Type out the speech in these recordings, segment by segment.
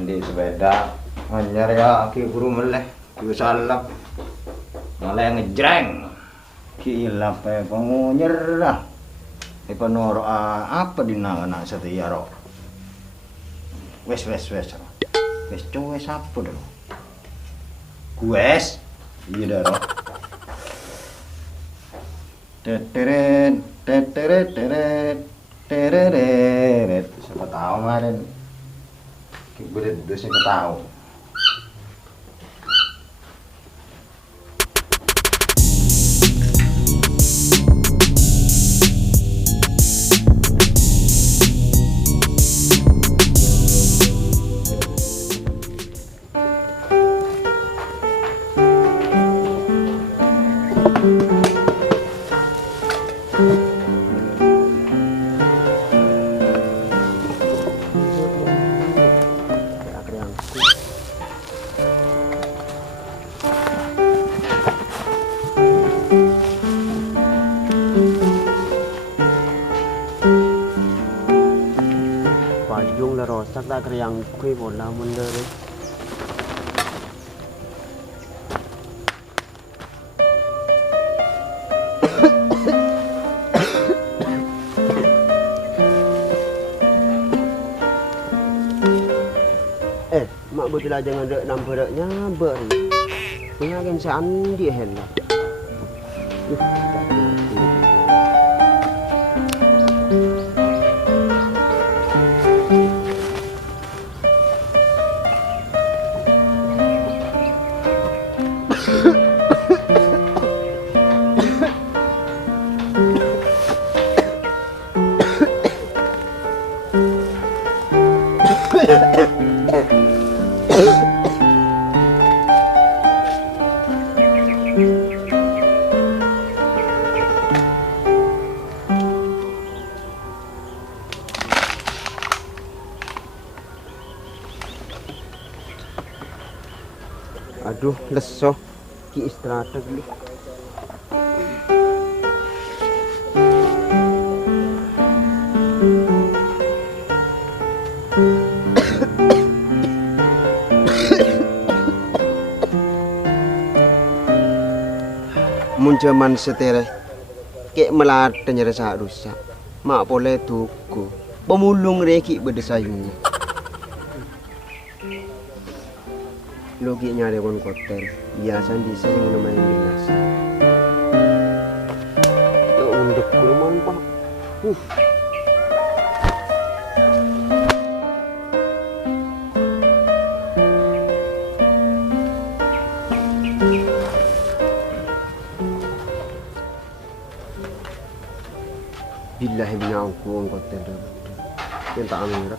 Di sepeda anyar ya ki guru meleh ki salap malah ngejreng ki ilap e nyerah penoro apa dinana setia ro wes cuwes apa dulu gues iya dah ro teteret siapa tahu kemarin gue udah siapa tahu. Rosak tak kriang kui bola mundur. Mak betul aja ngadek nampak ber. Punya kan sandi hen. Aduh, leso. Ki istirahat dulu. Munjaman setere. Kek melata nyerasa rusak. Mak boleh tuku. Pemulung reki berdesayungnya. Logi nyari kon kotel biasa di sini lumayan jelas ya undek kuleman pak billahi bina'uku kon kotel yang tak amira.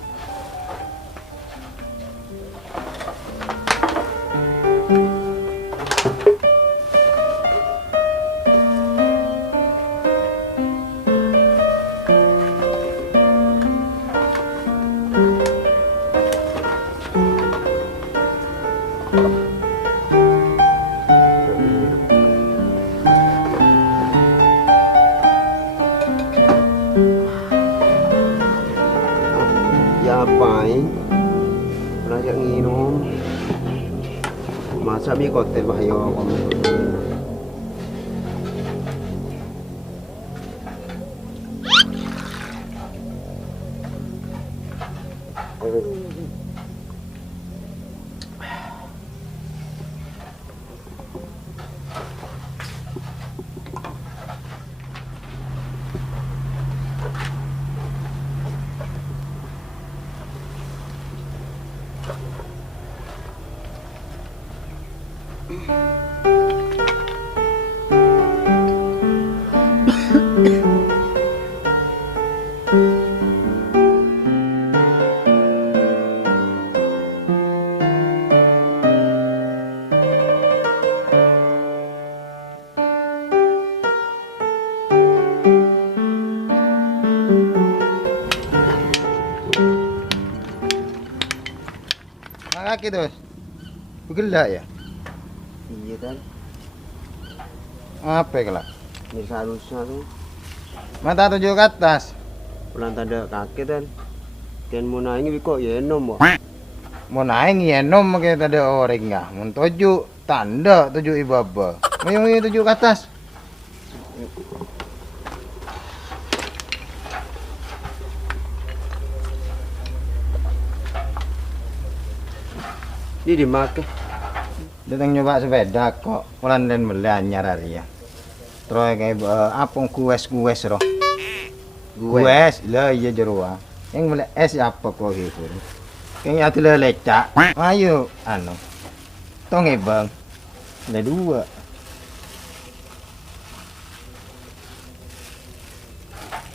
Ya baik, rakyat nginum. Masa mi kote bahaya kamu. Kaki terus. Gelak ya? Iya kan. Apa kelak? Ini seharusnya tuh. Mata tujuh ke atas. Pulang tanda kaki kan. Kian mau naik kok ya enom. Mau naik ngenom kita ada orang nggak? Mau tuju tanda tuju ibaba. Mau tuju ke atas. Ini dimakai. Datang nyoba sepeda kok. Mulan dan belanyar hari ya. Terus kayak apa kues roh. Kues lah iya jerua. Yang mulai es apa kok gitu. Kayaknya atuh le lecak. Ayo anu. Tong bang. Ada dua.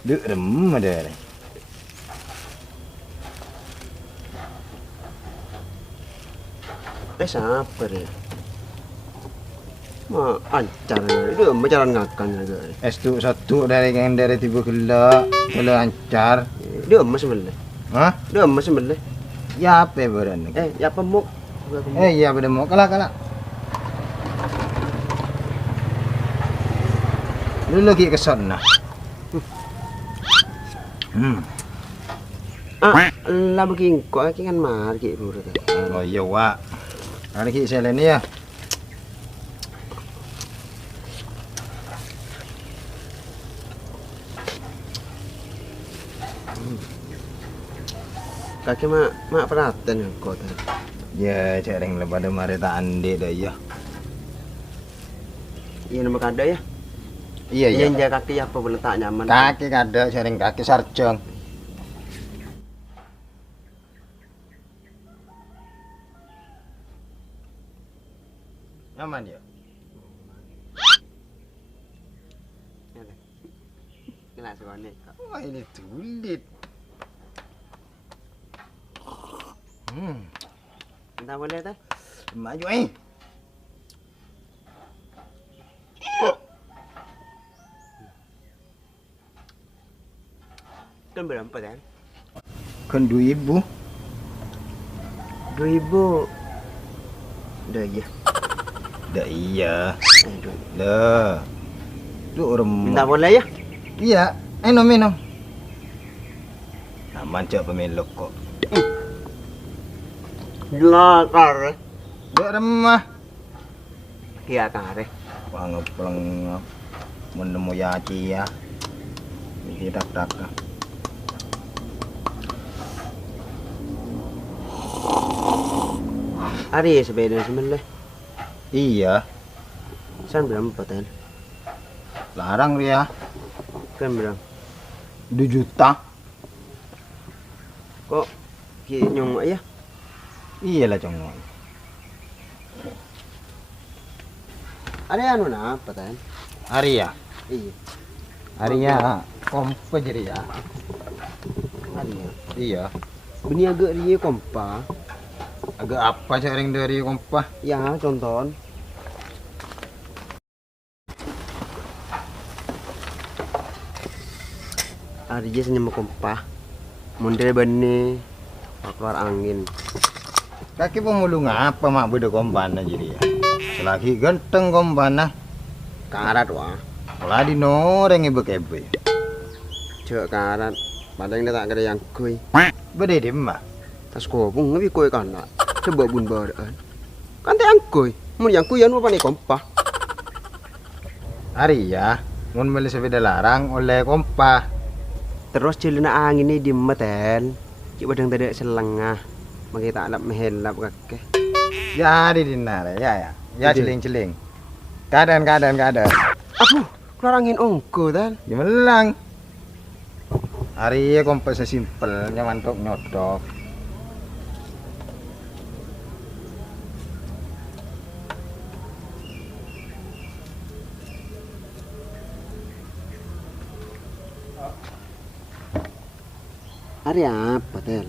Dek rem ada. Apa deh? Ma ancar itu macaran ngakan juga. Es tu satu dari tiba gila ancar. Dia emas sebelah. Hah? Dia emas sebelah. Ya apa beran? Ya pemuk. Iya bener mau kalah. Lu lagi ke sana. Lah begini kok kan mar ki buru teh. Oh iya wa. Hari ki selen ya. Kaki mak perhatian kok teh. Ya cereng lepas ada mari tak ande dah ya. Iya nama kada ya. Iya iya. Iya kaki apa boleh tak nyaman. Kaki kada cereng kaki sarjong. Nyaman ya. Kena suane. Wah ini tulit. Entah boleh teh. Maju Kan berapa kan? Kan 2000. 2000. Dah ya. Dah iya. Dah. Lu orang Entah boleh ya. iya, minum. Aman cak pemelok kok. Lakar. Dek remah. Iya kare. Pangepeleng menemu yaci ya. Ini tak. Hari sepeda sebelah. Iya, San berapa teh? larang dia. Kan berapa? 2 juta. Kok ki nyong ya? Iyalah congol. Ada anu na apa teh? Hari ya. Iya. Harinya kompa jadi ya. Hari ya. Iya. Bini agak dia kompa. Agak apa cereng dari kompa? Ya tonton. Hari dia senyum kompa. Mundur bani. Keluar angin. Kaki pemulung apa mak beda kompan aja dia. Selagi ganteng kompan Karat wah. Kalau di noreng ebe-ebe. Cek karat. Padahal dia tak ada yang kui. Beda dia mah. Tas kopung ngebi kui kan nak. Coba bun badan. Kan yang kui. Mun yang kui anu apa nih kompa. Hari ya. Mun beli sepeda larang oleh kompa. Terus celana angin ini dimetel. Cik badang tadi selengah. Maka tak lap mehelap kakek. Ya di dinar ya. Ya celing-celing. Keadaan. Aduh, keluar angin ongko tan. Gemelang. Hari ya kompa sesimpel nyaman tok nyodok. Hari apa tel?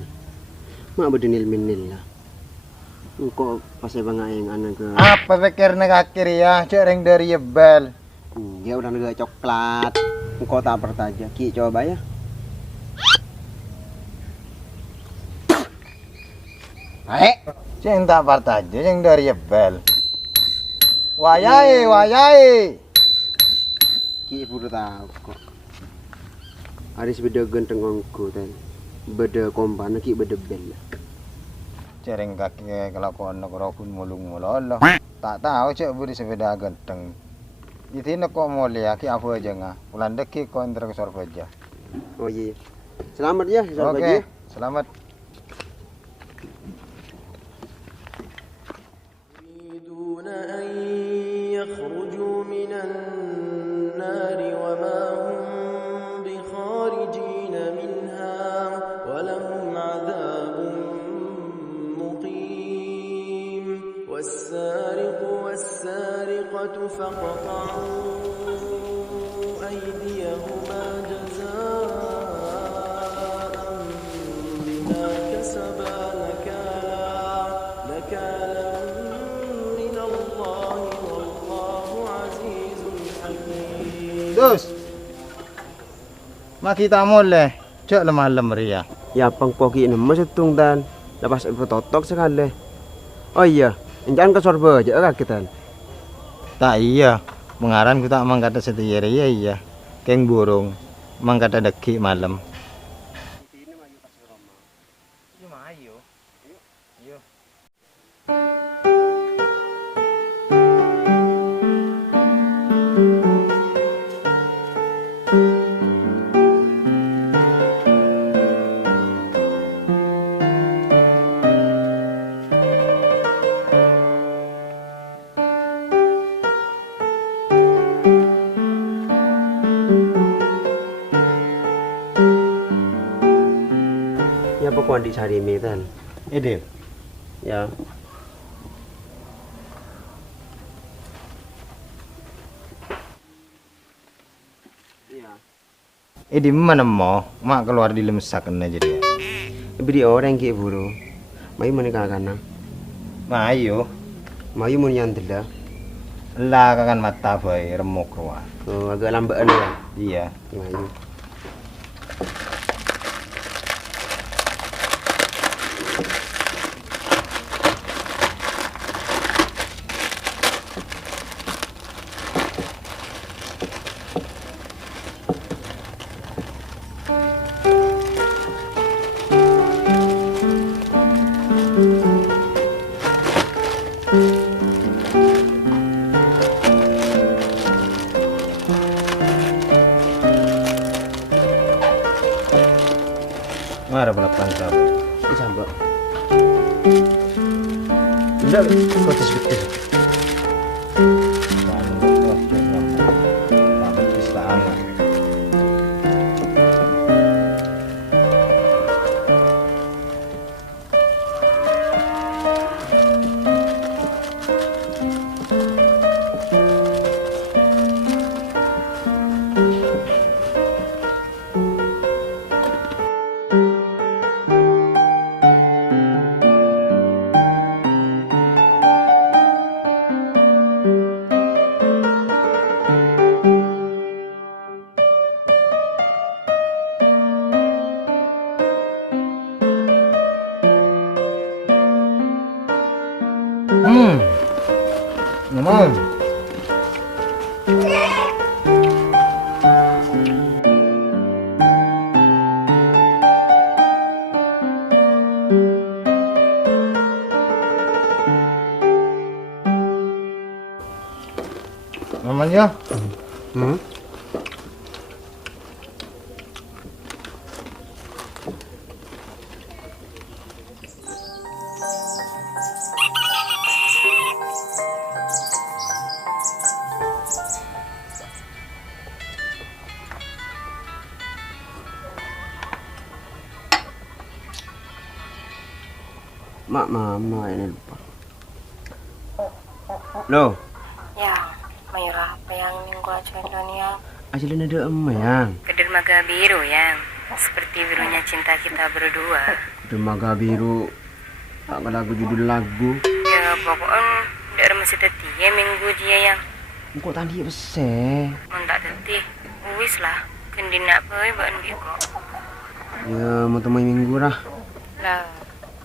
Mak bedenil minil lah. Engkau pasai bangga yang anak ke. Apa pikir negakir ya? Cereng dari yebel. Dia udah negak coklat. Engkau tak pertaja. Ki coba ya. Baik. Cinta partaja yang dari yebel. Wayai. Ki udah tahu kok. Hari sebeda genteng ongko tel. Beda kompana ki beda bel. Cereng kaki kelakuan nak rokun mulung mulolo. Tak tahu cek beri sepeda genteng. Itu nak kau mau lihat ki apa aja ngah. Ulan deki kau antar ke Sorbaja. Oh iya. Selamat ya, selamat Oke, ya. selamat. يريدون أن يخرجوا من النار وما هم بخارجين منها ولهم عذاب مقيم والسارق والسارقة فاقطعوا أيديهما جزاء بما كسبا نكالا من الله والله عزيز حكيم. Dus. Mak kita moleh. Cek lemah ria. Ya pang poki nama setung dan lepas totok sekali. Oh iya, jangan ke Sorbaja kagetan. Tak iya. Mengaran ku tak mangkata setia ria iya. Keng burung. Mangkata deki malam. Ya pokok di sari metan. Ede. Ya. Iya. Ede mana mau? Mak keluar di lemsakan aja dia. Beri orang ke buru. Mai mana kakana? Ma ayo. Mai mun nyandela. Lah kakan mata boy remuk ruah. Oh, agak lambaan ya. Iya. Mai. Mara balapan sab. Sambak. Enggak, kau tersebetul. Ngomong. Namanya? Mak mama ini lupa. Loh, Yang, mayroon apa yang minggu aja yang ajalin ada emak yang. ke dermaga biru yang seperti birunya cinta kita berdua. Dermaga biru. Tak ada lagu judul lagu. Ya pokoknya dari masih teti ya minggu dia yang Kok tadi besar? mau tak teti, wis lah, kendi nak boy bahan biko. Ya mau temui minggu lah. Lah,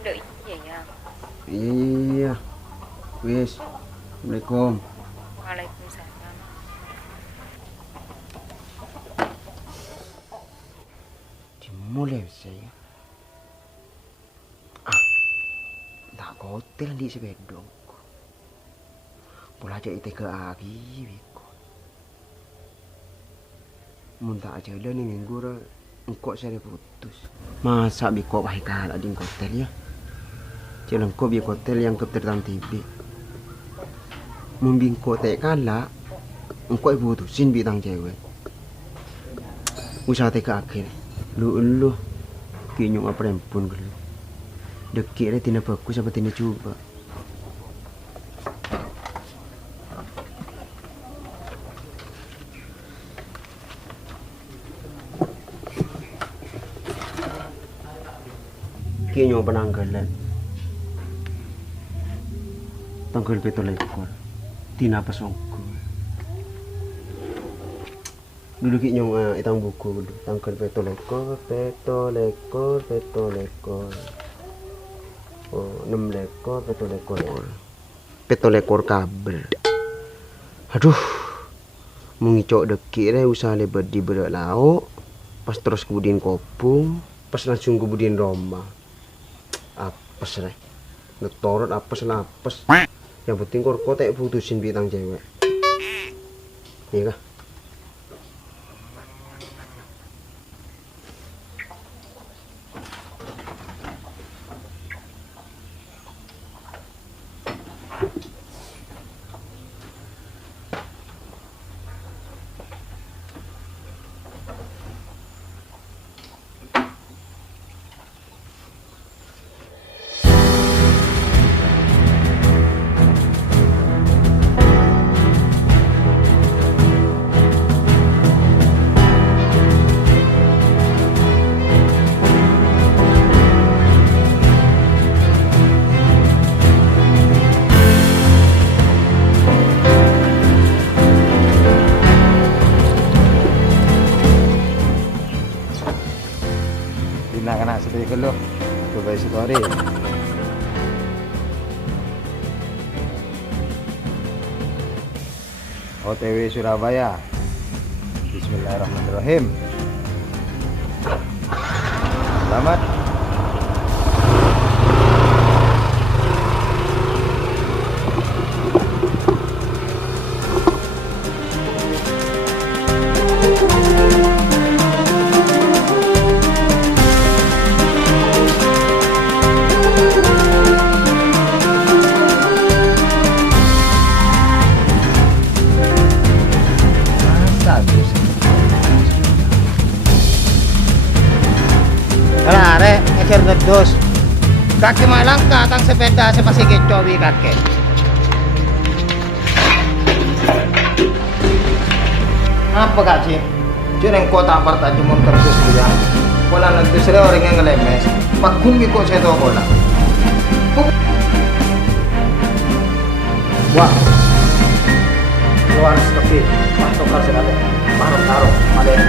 dok iya yang. Iya. Wis. Assalamualaikum. Waalaikumsalam. Dimulai saya. tak hotel di sepedong. Pola aja ite ke agi biko. Mun tak aja dah ni minggu ra engkau saya putus. Masa biko pakai kalah di hotel ya. Jalan ko bi hotel yang ketertang TV. Mun bingko tek kalah engkau putusin bitang cewek. Usaha tek akhir. Lu kinyong apa rempun gelu. Dekik tina bagus apa tina coba. Kinyo penanggalan tanggal betul ekor tina pasongko dulu kinyo itang buku dulu tanggal betul ekor oh 6 lekor betul ekor kabel aduh mengicok dekik usaha lebar di berak lauk pas terus kemudian kopung pas langsung kemudian Roma apes reh ngetorot apes. Yang penting kok tek putusin bitang cewek. Iya kah? Kena sedih ke lu coba story OTW Surabaya. Bismillahirrahmanirrahim. Selamat. Alah, ngejar ngedos. Kaki malang katang sepeda sepasi kecowi kakek. Apa kak sih? Cuma kota aparta cuma terus dia. Pola ngedos dia orang yang ngelemes. Pakun kok saya tahu pola. Wah, luar seperti pasok kasih ada. Taruh ada yang